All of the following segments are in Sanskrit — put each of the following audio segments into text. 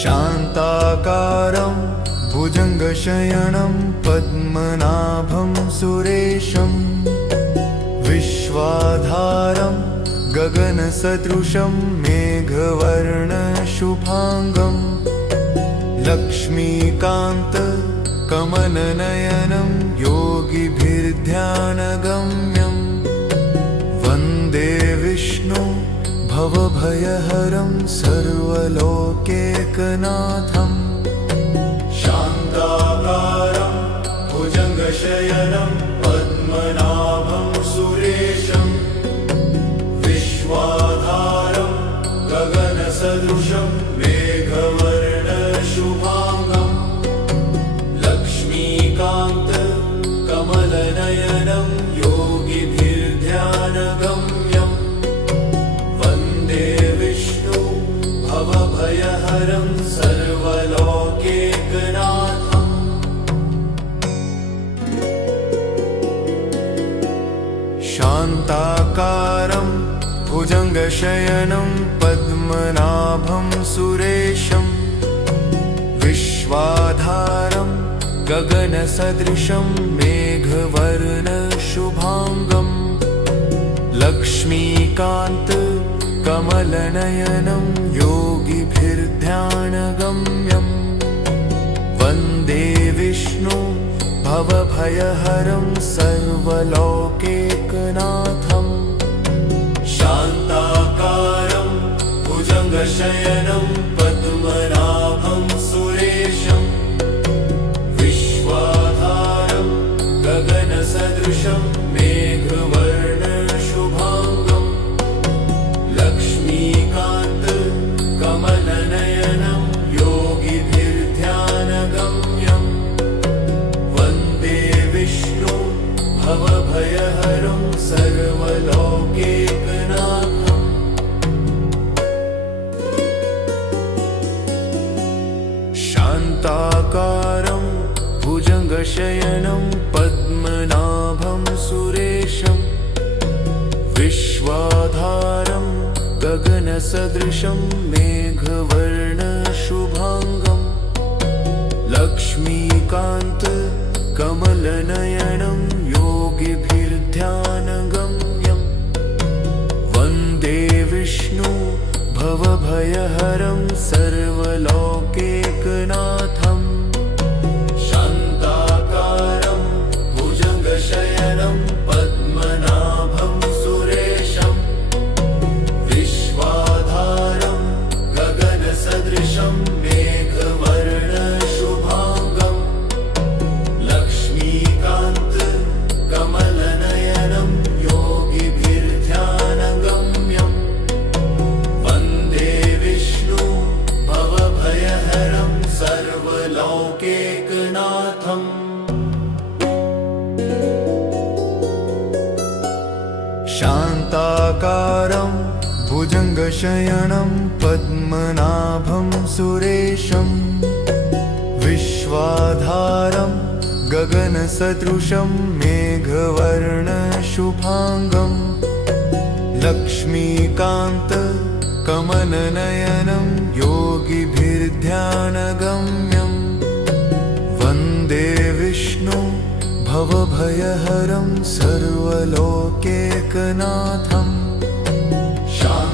शान्ताकारं भुजङ्गशयनं पद्मनाभं सुरेशं विश्वाधारं गगनसदृशं मेघवर्णशुभाङ्गं लक्ष्मीकान्तकमलनयनं योगिभिर्ध्यानगम्यं वन्दे विष्णु भवभयहरं सर्वलोकैकनाथं शान्ताकारं भुजङ्गशयनं पद्मनाभं सुरेशं विश्वाधारं गगनसदृशं मेघवर्णशुभाङ्गं लक्ष्मीकान्तकमलनयनं योगिभिर्ध्यानगम्यं भवभयहरं सर्वलोकैकनाथं शान्ताकारं भुजङ्गशयनं पद्मनाभं सुरेशं विश्वाधारं गगनसदृशं मेघवर्णशुभाङ्गं लक्ष्मीकान्तकमलनयनं योगिभिर्ध्यानगम्यं वन्दे विष्णु भवभयहरं सर्वलोकैकनाथं शान्ताकारं भुजङ्गशयनं पद्मनाभं सुरेशं विश्वाधारं गगनसदृशं मेघवर्णशुभाङ्गं लक्ष्मीकान्तकमलनयनं योगिभिर्ध्यानगम्यं वन्दे विष्णु भवभयहरं सर्वलोकैकनाथं शान्ताकारं भुजङ्गशयनं पद्मनाभं सुरेशं विश्वाधारं गगनसदृशं मेघवर्णशुभाङ्गं लक्ष्मीकान्तकमलनयनं योगिभिर्ध्यानगम्यं वन्दे विष्णु भवभयहरं सर्वलोकैकनाथं शान्ताकारं भुजङ्गशयनं पद्मनाभं सुरेशं विश्वाधारं गगनसदृशं मेघवर्णशुभाङ्गं लक्ष्मीकान्तकमलनयनं योगिभिर्ध्यानगम्यं वन्दे विष्णु भवभयहरं सर्वलोकैकनाथं शान्ताकारं भुजङ्गशयनं पद्मनाभं सुरेशं विश्वाधारं गगनसदृशं मेघवर्णशुभाङ्गं लक्ष्मीकान्तकमलनयनं योगिभिर्ध्यानगम्यं वन्दे विष्णु भवभयहरं सर्वलोकैकनाथं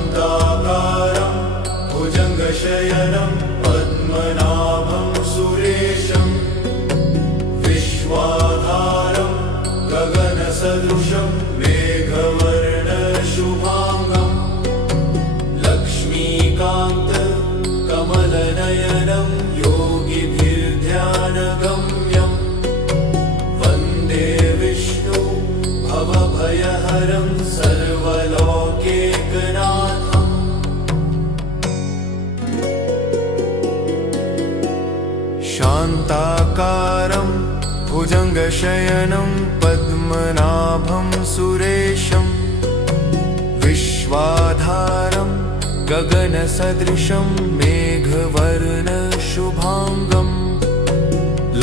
शान्ताकारं भुजङ्गशयनं पद्मनाभं सुरेशं विश्वाधारं गगनसदृशं मेघवर्णशुभाङ्गं लक्ष्मीकान्तकमलनयनं योगिभिर्ध्यानगम्यं वन्दे विष्णु भवभयहरं सर्वलोकैकनाथं शान्ताकारं भुजङ्गशयनं पद्मनाभं सुरेशं विश्वाधारं गगनसदृशं मेघवर्णशुभाङ्गं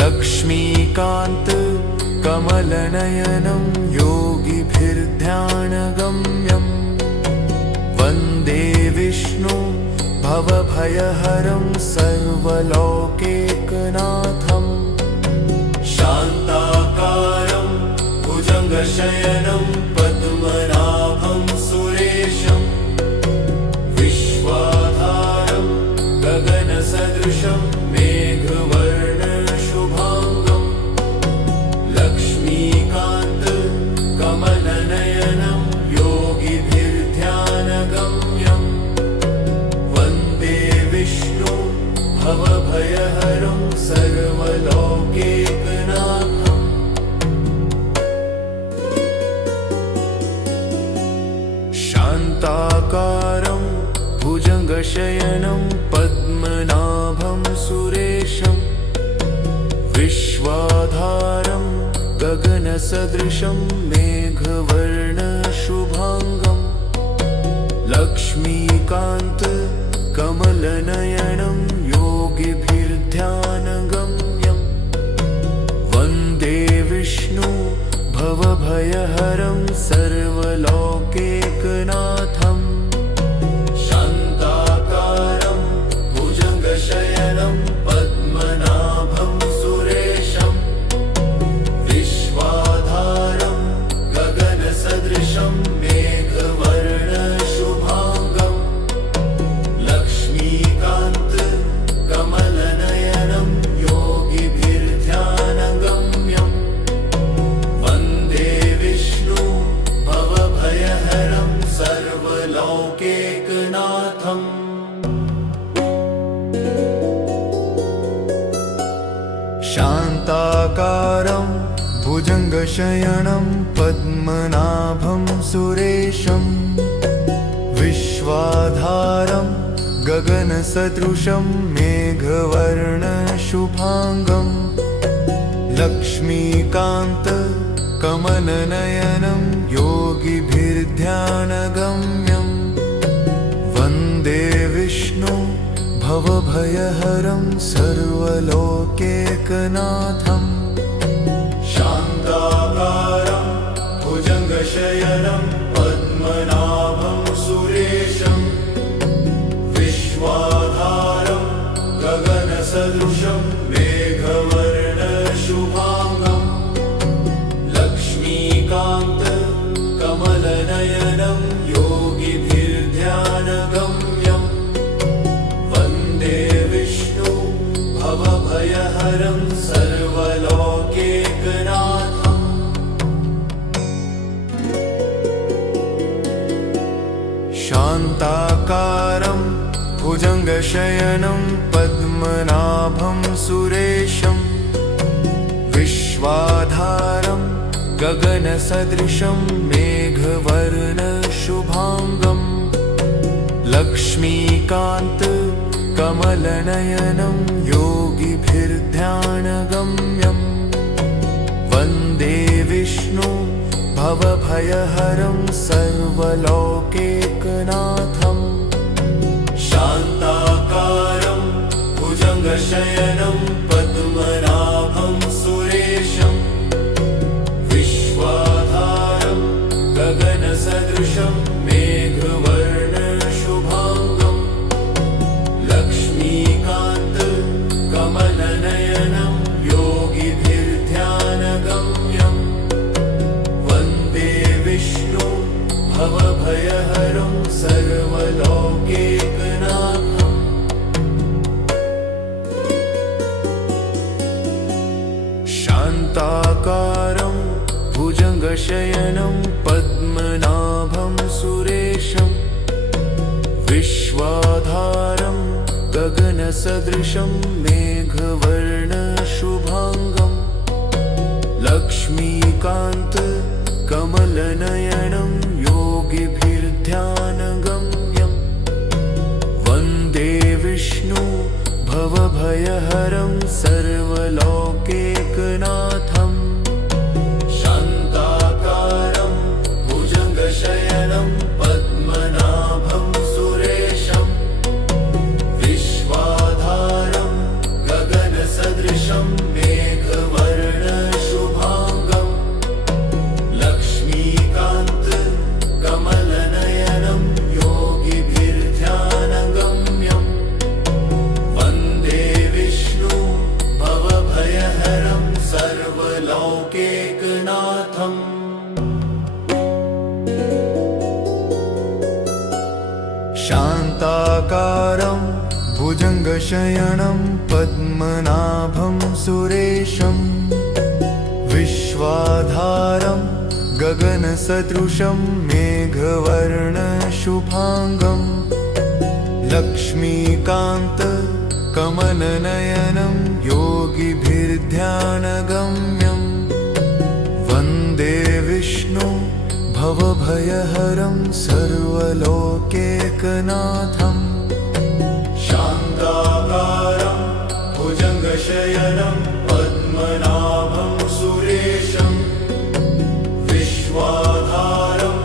लक्ष्मीकान्तकमलनयनं योगिभिर्ध्यानगम्यं वन्दे विष्णु भवभयहरं भवभयहरं सर्वलोकैकनाथम् शान्ताकारं भुजङ्गशयनं पद्मनाभं सुरेशं विश्वाधारं गगनसदृशं मेघवर्णशुभाङ्गं लक्ष्मीकान्त कमलनयनं योगिभिर्ध्यानगम्यं वन्दे विष्णु भवभयहरं सर्वलोकैकनाथम् शान्ताकारं भुजङ्गशयनं पद्मनाभं सुरेशं विश्वाधारं गगनसदृशं मेघवर्णशुभाङ्गं लक्ष्मीकान्त कमलनयनं योगिभिर्ध्यानगम्यं वन्दे विष्णु भवभयहरं सर्वलोकैकनाथम् शान्ताकारं भुजङ्गशयनं पद्मनाभं सुरेशं विश्वाधारं गगनसदृशं मेघवर्णशुभाङ्गं लक्ष्मीकान्त कमलनयनं योगिभिर्ध्यानगम्यं वन्दे विष्णु भवभयहरं सर्वलोकैकनाथम् शान्ताकारं भुजङ्गशयनं पद्मनाभं सुरेशं विश्वाधारं गगनसदृशं मेघवर्णशुभाङ्गं लक्ष्मीकान्त कमलनयनं योगिभिर्ध्यानगम्यं वन्दे विष्णु भवभयहरं सर्वलोकैकनाथम् शान्ताकारं भुजङ्गशयनं पद्मनाभं सुरेशं विश्वाधारं गगनसदृशं मेघवर्णशुभाङ्गं लक्ष्मीकान्त कमलनयनं योगिभिर्ध्यानगम्यं वन्दे विष्णु भवभयहरं सर्वलोकैकनाथम् शान्ताकारं भुजङ्गशयनं पद्मनाभं सुरेशं विश्वाधारं गगनसदृशं मेघवर्णशुभाङ्गं लक्ष्मीकान्त कमलनयनं योगिभिर्ध्यानगम्यं वन्दे विष्णु भवभयहरं सर्वलोकैकनाथम् शान्ताकारं भुजङ्गशयनं पद्मनाभं सुरेशं विश्वाधारं गगनसदृशं मेघवर्णशुभाङ्गं लक्ष्मीकान्त कमलनयनं योगिभिर्ध्यानगम्यं वन्दे विष्णु भवभयहरं सर्वलोकैकनाथम् शान्ताकारं भुजङ्गशयनं पद्मनाभं सुरेशं विश्वाधारं गगनसदृशं मेघवर्णशुभाङ्गं लक्ष्मीकान्त कमलनयनं योगिभिर्ध्यानगम्यं वन्दे विष्णु भवभयहरं सर्वलोकैकनाथम् शान्ताकारं भुजङ्गशयनं पद्मनाभं सुरेशं विश्वाधारं गगनसदृशं मेघवर्णशुभाङ्गं लक्ष्मीकान्त शान्ताकारं भुजङ्गशयनं पद्मनाभं सुरेशं विश्वाधारं गगनसदृशं मेघवर्णशुभाङ्गं लक्ष्मीकान्तकमलनयनं योगिभिर्ध्यानगम्यं वन्दे विष्णु भवभयहरं सर्वलोकैकनाथं शान्ताकारं भुजङ्गशयनं पद्मनाभं सुरेशं विश्वाधारं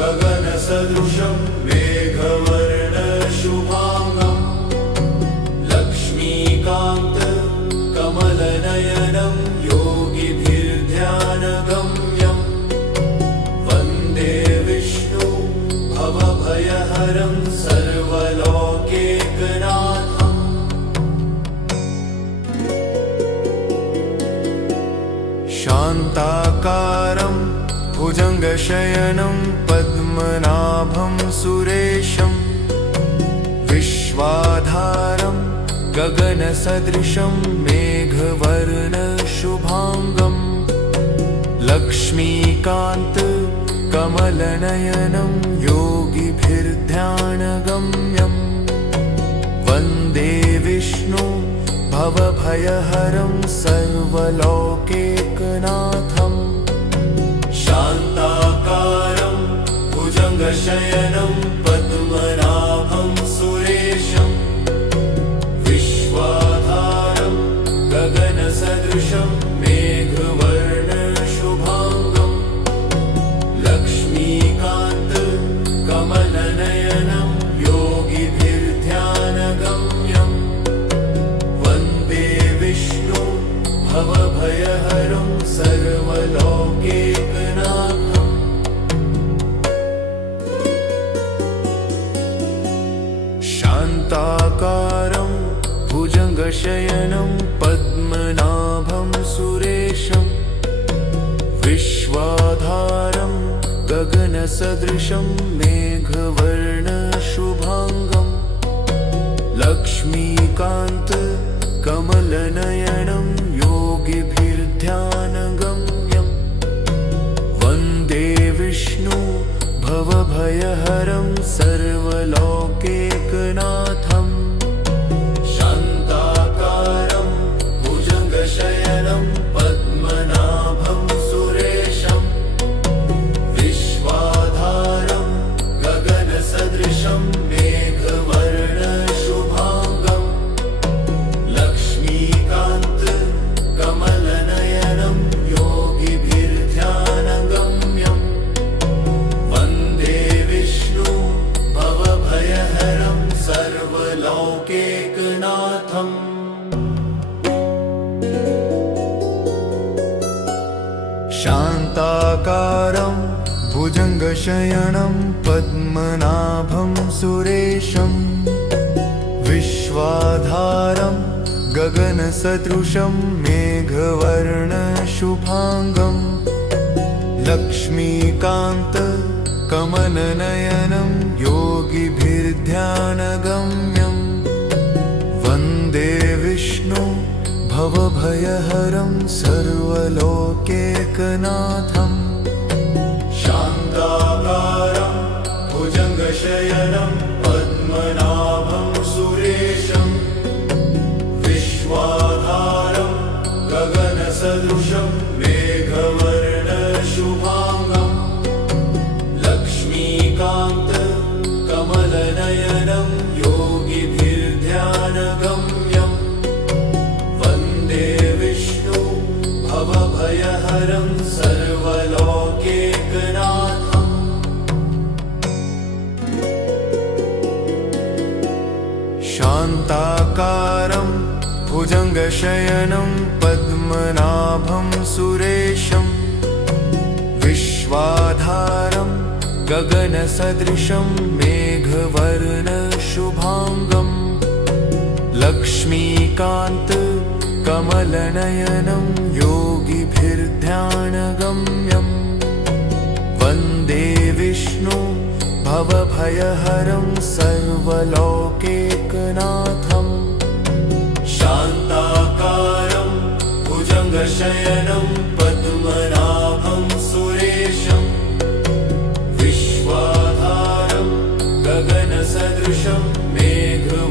गगनसदृशं मेघवर्णशुभाङ्गं लक्ष्मीकान्तकमलनयनं योगिभिर्ध्यानगम्यं वन्दे विष्णु भवभयहरं सर्वलोकैकनाथं शान्ताकारं भुजङ्गशयनं पद्मनाभं सुरेशं विश्वाधारं गगनसदृशं मेघवर्णशुभाङ्गं लक्ष्मीकान्तकमलनयनं योगिभिर्ध्यानगम्यं वन्दे विष्णु भवभयहरं सर्वलोकैकनाथं शान्ताकारं भुजङ्गशयनं पद्मनाभं सुरेशं विश्वाधारं गगनसदृशं मेघवर्णशुभाङ्गं लक्ष्मीकान्तकमलनयनं योगिभिर्ध्यानगम्यं वन्दे विष्णु भवभयहरं सर्वलोकैकनाथं शान्ताकारं भुजङ्गशयनं पद्मनाभं सुरेशं विश्वाधारं गगनसदृशं मेघवर्णशुभाङ्गं लक्ष्मीकान्तकमलनयनं योगिभिर्ध्यानगम्यं वन्दे विष्णु भवभयहरं सर्वलोकैकनाथं शान्ताकारं भुजङ्गशयनं पद्मनाभं सुरेशं विश्वाधारं गगनसदृशं मेघवर्णशुभाङ्गं लक्ष्मीकान्तकमलनयनं योगिभिर्ध्यानगम्यं वन्दे विष्णु भवभयहरं सर्वलोकैकनाथं शान्ताकारं भुजङ्गशयनं पद्मनाभं सुरेशं विश्वाधारं गगनसदृशं मेघवर्णशुभाङ्गं लक्ष्मीकान्तकमलनयनं योगिभिर्ध्यानगम्यं वन्दे विष्णु भवभयहरं सर्वलोकैकनाथं शान्ताकारं भुजङ्गशयनं पद्मनाभं सुरेशं विश्वाधारं गगनसदृशं मेघवर्णशुभाङ्गं लक्ष्मीकान्तकमलनयनं योगिभिर्ध्यानगम्यं वन्दे विष्णु भवभयहरं सर्वलोकैकनाथं शान्ताकारं भुजङ्गशयनं पद्मनाभं सुरेशं विश्वाधारं गगनसदृशं मेघवर्णशुभाङ्गं लक्ष्मीकान्तकमलनयनं योगिभिर्ध्यानगम्यं वन्दे विष्णु भवभयहरं सर्वलोकैकनाथम् शान्ताकारं भुजङ्गशयनं पद्मनाभं सुरेशं विश्वाधारं गगनसदृशं मेघवर्णशुभाङ्गं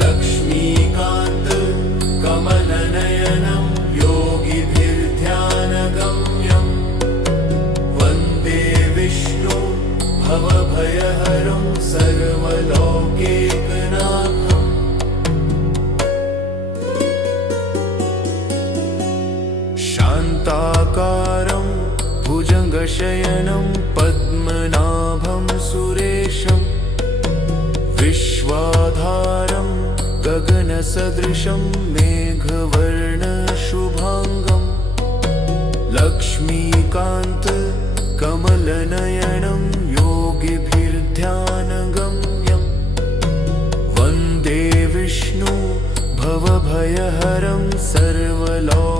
लक्ष्मीकान्तं कमलनयनं योगिभिर्ध्यानगम्यं वन्दे विष्णु भवभयहरं सर्वलोकैकनाथम् शान्ताकारं भुजङ्गशयनं पद्मनाभं सुरेशं विश्वाधारं गगनसदृशं मेघवर्णशुभाङ्गं लक्ष्मीकान्तं कमलनयनं योगिभिर्ध्यानगम्यं वन्दे विष्णु भवभयहरं सर्वलोकैकनाथम्